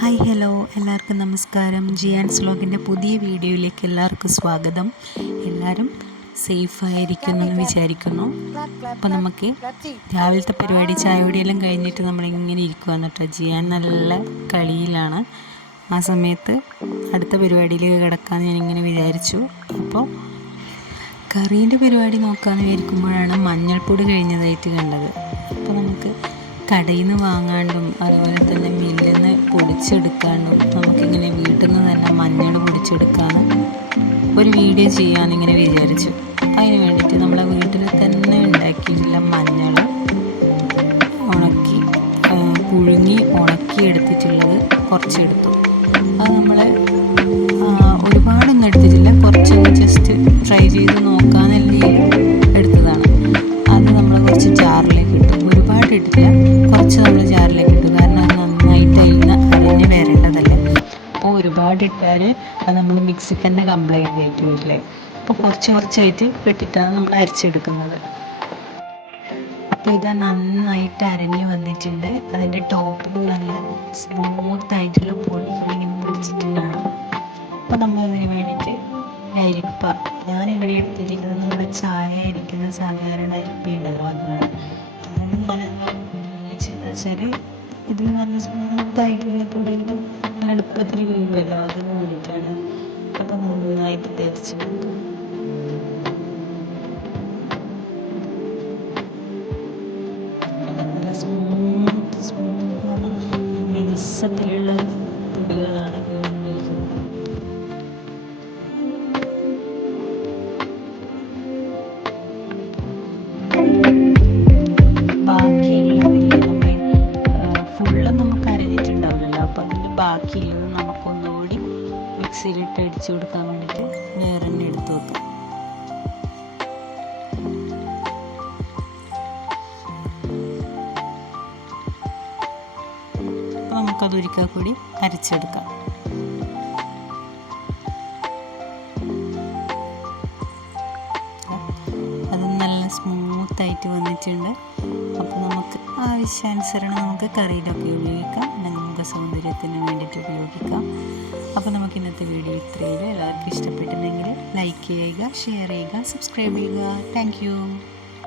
Hi hello. എല്ലാവർക്കും നമസ്കാരം. ജിയാൻസ് സ്ലോഗിന്റെ പുതിയ വീഡിയോയിലേക്ക് എല്ലാവർക്കും സ്വാഗതം. എല്ലാവരും സേഫായിരിക്കുന്നു എന്ന് വിചാരിക്കുന്നു. അപ്പോൾ നമുക്ക് രാവിലത്തെ പരിപാടി ചായപൊടിയെല്ലാം കഴിഞ്ഞിട്ട് നമ്മളിങ്ങനെ ഇരിക്കുവാന്ന് കേട്ടോ. ജിയാൻ നല്ല കളിയിലാണ്. ആ സമയത്ത് അടുത്ത പരിപാടിയിലേക്ക് കിടക്കാമെന്ന് ഞാനിങ്ങനെ വിചാരിച്ചു. അപ്പോൾ കറീന്റെ പരിപാടി നോക്കാമെന്ന് വിചാരിക്കുമ്പോഴാണ് മഞ്ഞൾപ്പൊടി കഴിഞ്ഞതായിട്ട് കണ്ടത്. അപ്പോൾ നമുക്ക് കടയിൽ നിന്ന് വാങ്ങാണ്ടും അതുപോലെ തന്നെ മില്ലിൽ നിന്ന് പൊടിച്ചെടുക്കാണ്ടും നമുക്കിങ്ങനെ വീട്ടിൽ നിന്ന് തന്നെ മഞ്ഞൾ പൊടിച്ചെടുക്കാനും ഒരു വീഡിയോ ചെയ്യാമെന്ന് ഇങ്ങനെ വിചാരിച്ചു അതിന് വേണ്ടിയിട്ട് നമ്മളെ വീട്ടിൽ തന്നെ ഉണ്ടാക്കിയിട്ടുള്ള മഞ്ഞൾ ഉണക്കി പുഴുങ്ങി ഉണക്കി എടുത്തിട്ടുള്ളത് കുറച്ചെടുത്തു. അത് നമ്മൾ ഒരുപാടൊന്നും എടുത്തിട്ടില്ല. കുറച്ചൊന്ന് ജസ്റ്റ് ട്രൈ ചെയ്ത് നോക്കാമെന്നല്ലേ എടുത്തതാണ്. അത് നമ്മൾ കുറച്ച് ജാറിലേക്ക് ഇട്ടു. ഒരുപാട് ഇട്ടില്ല കുറച്ച് നമ്മൾ ജാറിലേക്ക് ഇട്ടു. ഇട്ടാൽ അത് നമ്മൾ മിക്സി തന്നെ കംപ്ലൈന്റ് ആയിട്ട് വരില്ലേ? അപ്പോൾ കുറച്ച് കുറച്ചായിട്ട് ഇട്ടിട്ടാണ് നമ്മൾ അരച്ചെടുക്കുന്നത്. അപ്പോൾ ഇത് നന്നായിട്ട് അരഞ്ഞ് വന്നിട്ടുണ്ട്. അതിന്റെ ടോപ്പിൽ നല്ല സ്മൂത്ത് ആയിട്ടുള്ള പൊടി ഇങ്ങനെ പിടിച്ചിട്ടുണ്ടാണ് അപ്പോൾ നമ്മൾ അതിന് വേണ്ടിയിട്ട് അരിപ്പ. ഞാനിവിടെ എടുത്തിരിക്കുന്നത് നമ്മുടെ ചായ അരിക്കുന്ന സാധാരണ അരിപ്പ ഉണ്ടല്ലോ അതാണ് അതിന് വെച്ചാൽ ഇത് നല്ല സ്മൂത്ത് ആയിട്ടുള്ള പൊടി എളുപ്പത്തിൽ വീഴുമല്ലോ അതിന് വേണ്ടിയിട്ടാണ് അപ്പോൾ നന്നായിട്ട് തേച്ചെടുക്കും നല്ല സ്മൂത്ത് സ്മൂത്ത് മിനുസത്തിലുള്ള പൊടികളാണ് ബാക്കിയുള്ളത് നമുക്കൊന്നുകൂടി മിക്സിയിലിട്ട് അടിച്ചു കൊടുക്കാൻ വേണ്ടിയിട്ട് വേറെ തന്നെ എടുത്തു വെക്കാം. അപ്പോൾ നമുക്കത് ഒരിക്കൽ കൂടി അരച്ചെടുക്കാം. അത് നല്ല സ്മൂത്ത് ആയിട്ട് വന്നിട്ടുണ്ട്. അപ്പോൾ നമുക്ക് ആവശ്യാനുസരണം നമുക്ക് കറിയിലൊക്കെ ഉപയോഗിക്കാം സൗന്ദര്യത്തിന് വേണ്ടിയിട്ട് ഉപയോഗിക്കാം. അപ്പോൾ നമുക്ക് ഇന്നത്തെ വീഡിയോ ഇത്രയും എല്ലാവർക്കും ഇഷ്ടപ്പെട്ടിട്ടുണ്ടെങ്കിൽ ലൈക്ക് ചെയ്യുക ഷെയർ ചെയ്യുക സബ്സ്ക്രൈബ് ചെയ്യുക. താങ്ക്